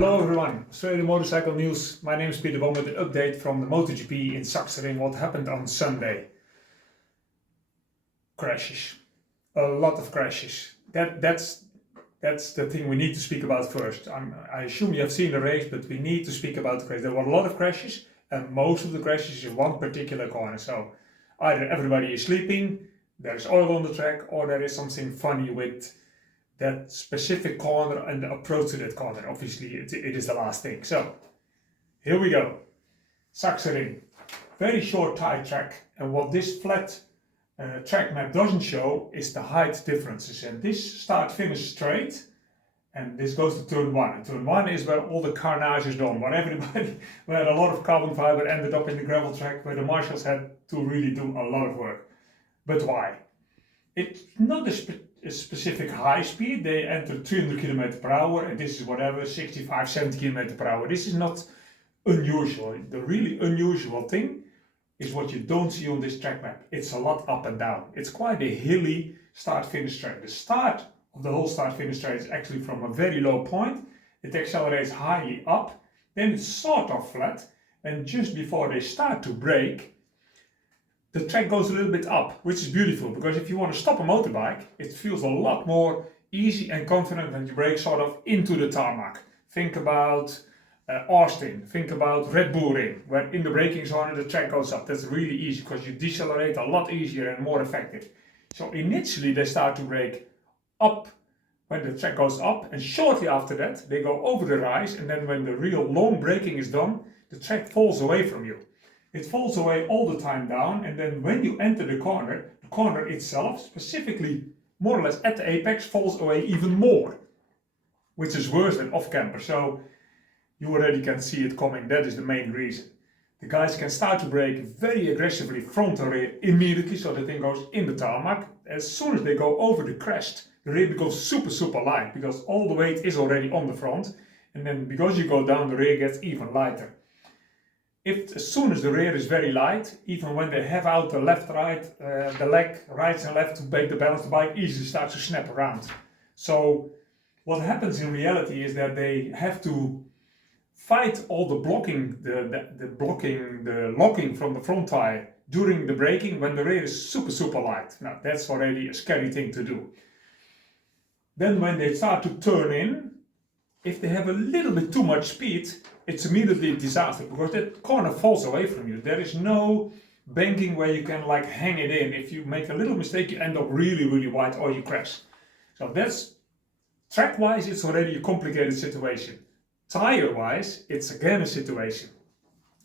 Hello everyone, Australian Motorcycle News. My name is Peter Bohm with an update from the MotoGP in Sachsenring. What happened on Sunday? Crashes. A lot of crashes. That's the thing we need to speak about first. I assume you have seen the race, but we need to speak about the crash. There were a lot of crashes, and most of the crashes in one particular corner. So either everybody is sleeping, there is oil on the track, or there is something funny with that specific corner and the approach to that corner. Obviously, it is the last thing. So, here we go. Sachsenring. Very short tight track. And what this flat track map doesn't show is the height differences. And this start-finish straight. And this goes to turn 1. And turn 1 is where all the carnage is done. Where a lot of carbon fiber ended up in the gravel track. Where the marshals had to really do a lot of work. But why? It's not a specific high speed. They enter 300 km per hour, and this is whatever, 65, 70 km per hour. This is not unusual. The really unusual thing is what you don't see on this track map. It's a lot up and down. It's quite a hilly start-finish track. The start of the whole start-finish track is actually from a very low point. It accelerates highly up, then it's sort of flat, and just before they start to brake, the track goes a little bit up, which is beautiful, because if you want to stop a motorbike, it feels a lot more easy and confident when you brake sort of into the tarmac. Think about Austin, think about Red Bull Ring, where in the braking zone the track goes up. That's really easy because you decelerate a lot easier and more effective. So initially they start to brake up when the track goes up, and shortly after that they go over the rise, and then when the real long braking is done, the track falls away from you. It falls away all the time down, and then when you enter the corner itself, specifically more or less at the apex, falls away even more, which is worse than off-camber. So you already can see it coming. That is the main reason. The guys can start to brake very aggressively front and rear immediately, so the thing goes in the tarmac. As soon as they go over the crest, the rear becomes super light, because all the weight is already on the front, and then because you go down, the rear gets even lighter. As soon as the rear is very light, even when they have out the left-right, the leg, right and left to make the balance, the bike easily starts to snap around. So what happens in reality is that they have to fight all the blocking, the locking from the front tire during the braking when the rear is super light. Now that's already a scary thing to do. Then when they start to turn in, if they have a little bit too much speed, it's immediately a disaster, because that corner falls away from you. There is no banking where you can like hang it in. If you make a little mistake, you end up really wide, or you crash. So that's, track-wise, it's already a complicated situation. Tire-wise, it's again a situation.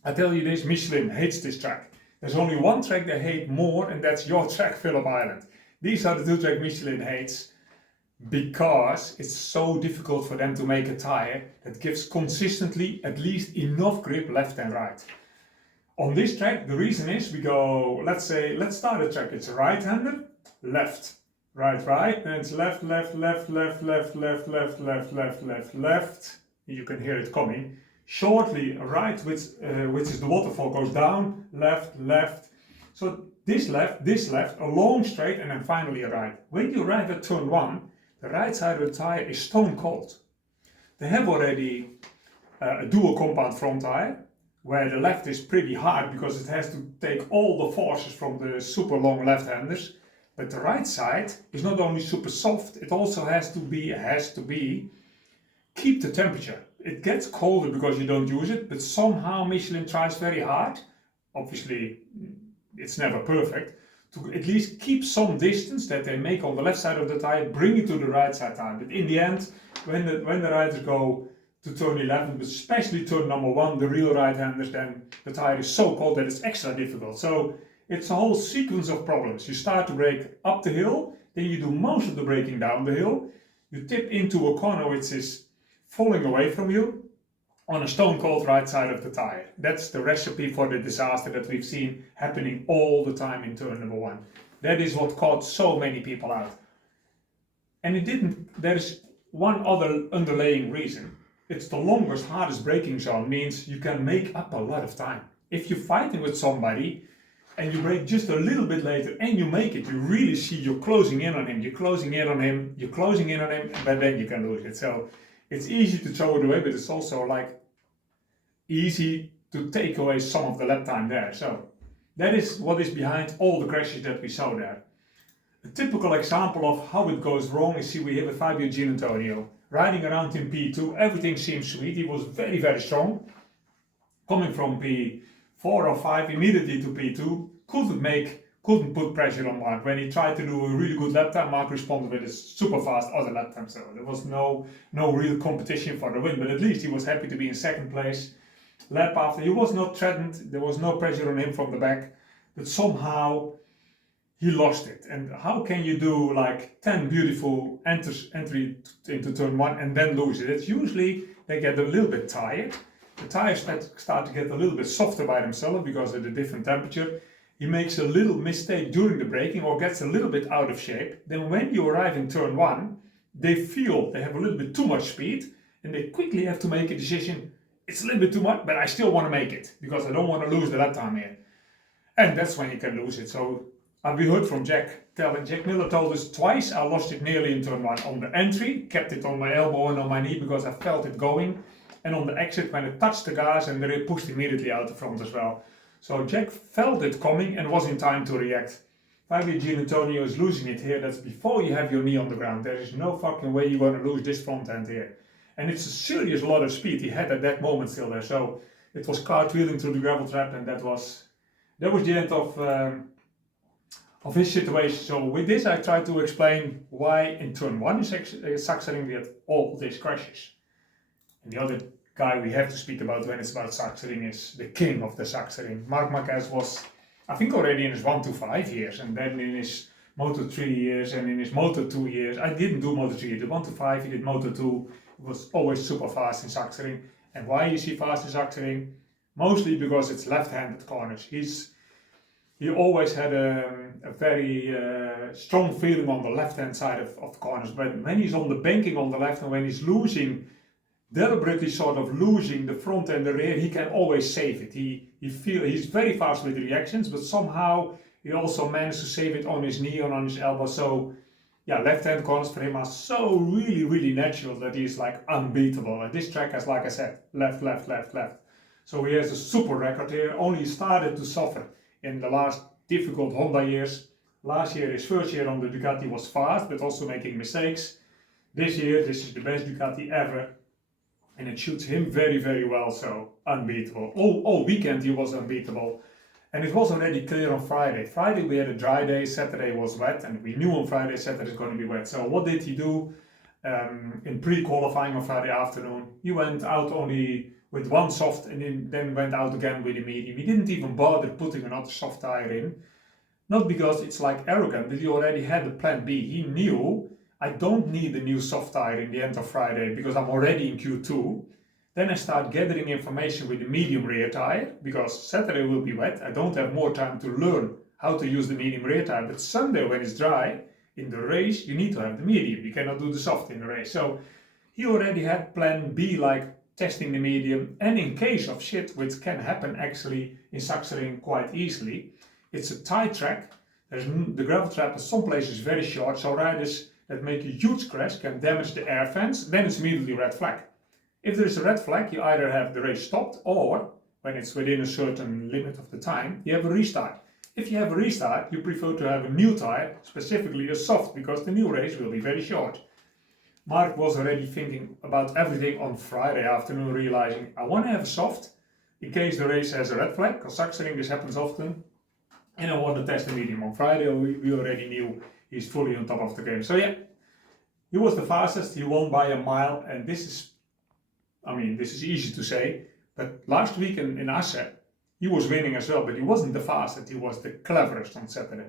I tell you this, Michelin hates this track. There's only one track they hate more, and that's your track, Phillip Island. These are the two tracks Michelin hates, because it's so difficult for them to make a tire that gives consistently at least enough grip left and right. On this track, the reason is we go, let's start the track. It's a right-hander, left, right, then it's left. You can hear it coming. Shortly, right, which is the waterfall, goes down, left. So this left, a long straight, and then finally a right. When you arrive at turn 1, the right side of the tire is stone cold. They have already a dual compound front tire, where the left is pretty hard because it has to take all the forces from the super long left-handers. But the right side is not only super soft, it also has to keep the temperature. It gets colder because you don't use it, but somehow Michelin tries very hard. Obviously, it's never perfect, to at least keep some distance that they make on the left side of the tire, bring it to the right side tire. But in the end, when the riders go to turn 11, but especially turn number 1, the real right-handers, then the tire is so cold that it's extra difficult. So it's a whole sequence of problems. You start to brake up the hill, then you do most of the braking down the hill. You tip into a corner which is falling away from you on a stone cold right side of the tire. That's the recipe for the disaster that we've seen happening all the time in turn number 1. That is what caught so many people out. And there's one other underlying reason. It's the longest, hardest braking zone, means you can make up a lot of time. If you're fighting with somebody and you brake just a little bit later and you make it, you really see you're closing in on him, but then you can lose it. So it's easy to throw it away, but it's also like easy to take away some of the lap time there. So that is what is behind all the crashes that we saw there. A typical example of how it goes wrong is, see, we have a Fabio Gianantonio riding around in P2, everything seems sweet, he was very, very strong, coming from P4 or 5 immediately to P2, couldn't put pressure on Mark. When he tried to do a really good lap time, Mark responded with a super fast other lap time, so there was no real competition for the win, but at least he was happy to be in second place. Lap after, he was not threatened, there was no pressure on him from the back, but somehow he lost it. And how can you do like 10 beautiful entry into turn 1 and then lose it? It's usually they get a little bit tired. The tires start to get a little bit softer by themselves because of the different temperature. He makes a little mistake during the braking or gets a little bit out of shape. Then when you arrive in turn 1, they feel they have a little bit too much speed and they quickly have to make a decision. It's a little bit too much, but I still want to make it because I don't want to lose the lap time here. And that's when you can lose it. So we heard from Jack Miller told us twice I lost it nearly in turn 1. On the entry, kept it on my elbow and on my knee because I felt it going. And on the exit when it touched the gas and then it pushed immediately out the front as well. So Jack felt it coming and was in time to react. Fabio Gianantonio is losing it here. That's before you have your knee on the ground. There is no fucking way you're going to lose this front end here. And it's a serious lot of speed he had at that moment still there. So it was cartwheeling through the gravel trap, and that was the end of his situation. So with this I tried to explain why in turn 1 Sachsenring we had all these crashes. And the other guy we have to speak about when it's about Sachsenring is the king of the Sachsenring. Marc Marquez was, I think, already in his 1 to 5 years, and then in his Moto 3 years and in his Moto 2 years. I didn't do Moto 3, he did 1 to 5, he did Moto 2. He was always super fast in Sachsenring. And why is he fast in Sachsenring? Mostly because it's left-handed corners. He always had a very strong feeling on the left-hand side of the corners. But when he's on the banking on the left and when he's deliberately sort of losing the front and the rear, he can always save it. He's very fast with reactions, but somehow he also managed to save it on his knee or on his elbow. So yeah, left-hand corners for him are so really, really natural that he's like unbeatable. And this track has, like I said, left, left, left, left. So he has a super record here. Only started to suffer in the last difficult Honda years. Last year, his first year on the Ducati was fast, but also making mistakes. This year, this is the best Ducati ever. And it shoots him very, very well, so unbeatable. All weekend he was unbeatable. And it was already clear on Friday. Friday we had a dry day, Saturday was wet, and we knew on Friday, Saturday is going to be wet. So what did he do in pre-qualifying on Friday afternoon? He went out only with one soft and then went out again with a medium. He didn't even bother putting another soft tire in. Not because it's like arrogant, but he already had a plan B. He knew, I don't need a new soft tire in the end of Friday because I'm already in Q2. Then I start gathering information with the medium rear tire because Saturday will be wet. I don't have more time to learn how to use the medium rear tire. But Sunday when it's dry, in the race, you need to have the medium. You cannot do the soft in the race. So he already had plan B, like testing the medium. And in case of shit, which can happen actually in Sachsenring quite easily, it's a tight track. The gravel trap in some places very short, so riders that make a huge crash can damage the air fence. Then it's immediately red flag. If there is a red flag, you either have the race stopped or, when it's within a certain limit of the time, you have a restart. If you have a restart, you prefer to have a new tire, specifically a soft, because the new race will be very short. Mark was already thinking about everything on Friday afternoon, realizing I want to have a soft in case the race has a red flag, because Sachsenring this happens often, and I want to test the medium. On Friday we already knew he's fully on top of the game. So yeah, he was the fastest, he won by a mile, and this is easy to say, but last week in Asse, he was winning as well, but he wasn't the fastest, he was the cleverest on Saturday,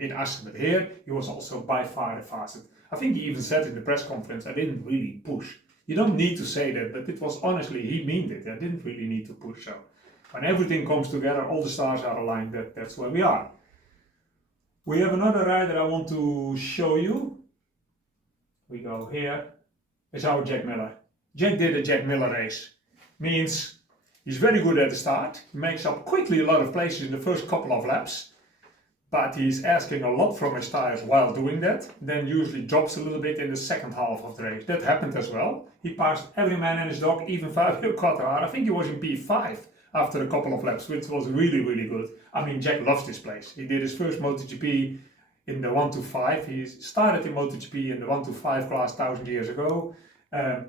in Asse, but here he was also by far the fastest. I think he even said in the press conference, I didn't really push. You don't need to say that, but it was honestly, he meant it, I didn't really need to push. So when everything comes together, all the stars are aligned, that's where we are. We have another rider I want to show you. We go here, it's our Jack Miller. Jack did a Jack Miller race. Means he's very good at the start. He makes up quickly a lot of places in the first couple of laps. but he's asking a lot from his tires while doing that, then usually drops a little bit in the second half of the race. That happened as well. He passed every man and his dog, even Fabio Quartararo. I think he was in P5 after a couple of laps, which was really, really good. I mean, Jack loves this place. He did his first MotoGP in the 125. He started in MotoGP in the 125 class 1,000 years ago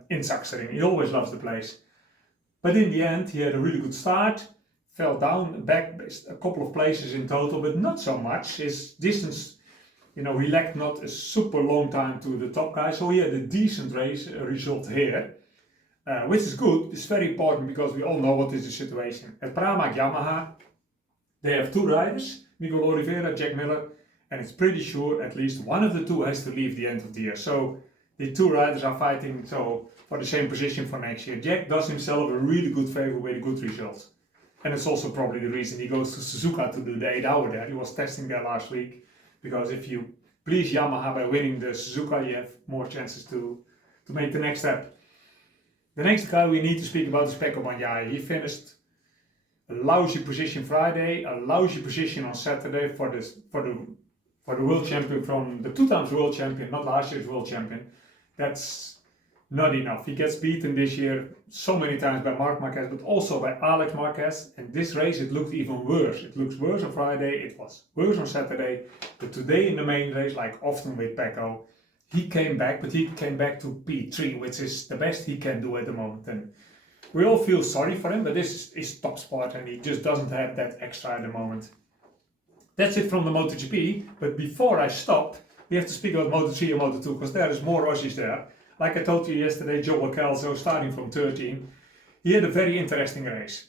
in Sachsenring. He always loves the place. But in the end, he had a really good start, fell down back a couple of places in total, but not so much. His distance, he lacked not a super long time to the top guy, so he had a decent race result here, which is good. It's very important because we all know what is the situation. At Pramac Yamaha, they have two riders, Miguel Oliveira, Jack Miller, and it's pretty sure at least one of the two has to leave the end of the year. So the two riders are fighting for the same position for next year. Jack does himself a really good favor with good results. And it's also probably the reason he goes to Suzuka to do the 8 hour there. He was testing there last week, because if you please Yamaha by winning the Suzuka, you have more chances to make the next step. The next guy we need to speak about is Pecco Bagnaia. He finished a lousy position Friday, a lousy position on Saturday for the world champion, from the 2 times world champion, not last year's world champion. That's not enough. He gets beaten this year so many times by Marc Marquez, but also by Alex Marquez. And this race, it looked even worse. It looks worse on Friday, it was worse on Saturday. But today in the main race, like often with Pecco, he came back, but he came back to P3, which is the best he can do at the moment. And we all feel sorry for him, but this is top sport and he just doesn't have that extra at the moment. That's it from the MotoGP, but before I stop, we have to speak about Moto3 and Moto2, because there is more Aussies there. Like I told you yesterday, Joel Kelso, starting from 13, he had a very interesting race.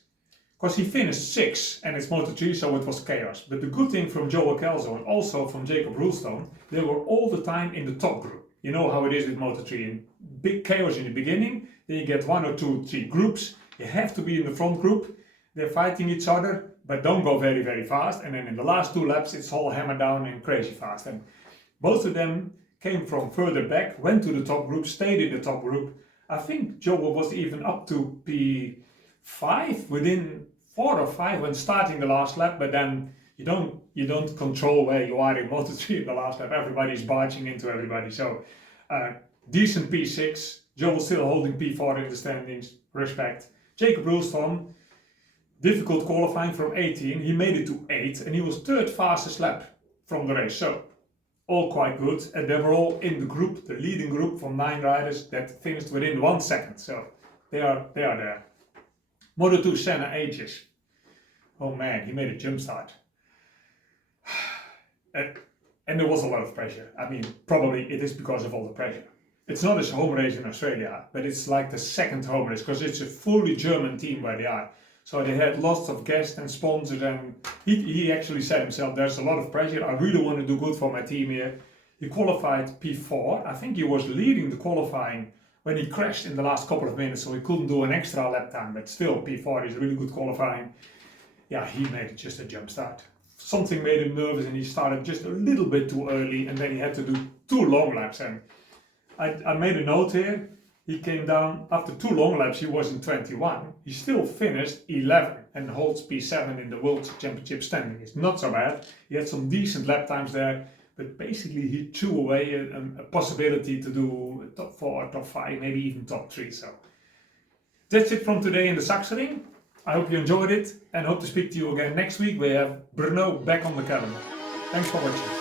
Because he finished 6th, and it's Moto3, so it was chaos. But the good thing from Joel Kelso and also from Jacob Roulstone, they were all the time in the top group. You know how it is with Moto3, in big chaos in the beginning, then you get 1 or 2, 3 groups, you have to be in the front group, they're fighting each other, but don't go very, very fast, and then in the last 2 laps it's all hammered down and crazy fast. And both of them came from further back, went to the top group, stayed in the top group. I think Joel was even up to P5 within 4 or 5 when starting the last lap, but then you don't control where you are in Moto3 in the last lap. Everybody's barging into everybody. So decent P6, Joel still holding P4 in the standings, respect. Jacob Roulstone, difficult qualifying from 18, he made it to 8 and he was 3rd fastest lap from the race. So all quite good, and they were all in the group, the leading group from 9 riders that finished within 1 second, so they are there. Moto2 Senna ages. Oh man, he made a jump start. And there was a lot of pressure. I mean, probably it is because of all the pressure. It's not his home race in Australia, but it's like the second home race, because it's a fully German team where they are. So they had lots of guests and sponsors, and he actually said himself, there's a lot of pressure, I really want to do good for my team here. He qualified P4, I think he was leading the qualifying when he crashed in the last couple of minutes, so he couldn't do an extra lap time, but still P4 is really good qualifying. Yeah, he made just a jump start. Something made him nervous and he started just a little bit too early, and then he had to do 2 long laps. And I made a note here. He came down after 2 long laps, he was in 21. He still finished 11 and holds P7 in the World Championship standing. It's not so bad. He had some decent lap times there, but basically he threw away a possibility to do top 4, top 5, maybe even top 3. So that's it from today in the Sachsenring. I hope you enjoyed it and hope to speak to you again next week. We have Brno back on the calendar. Thanks for watching.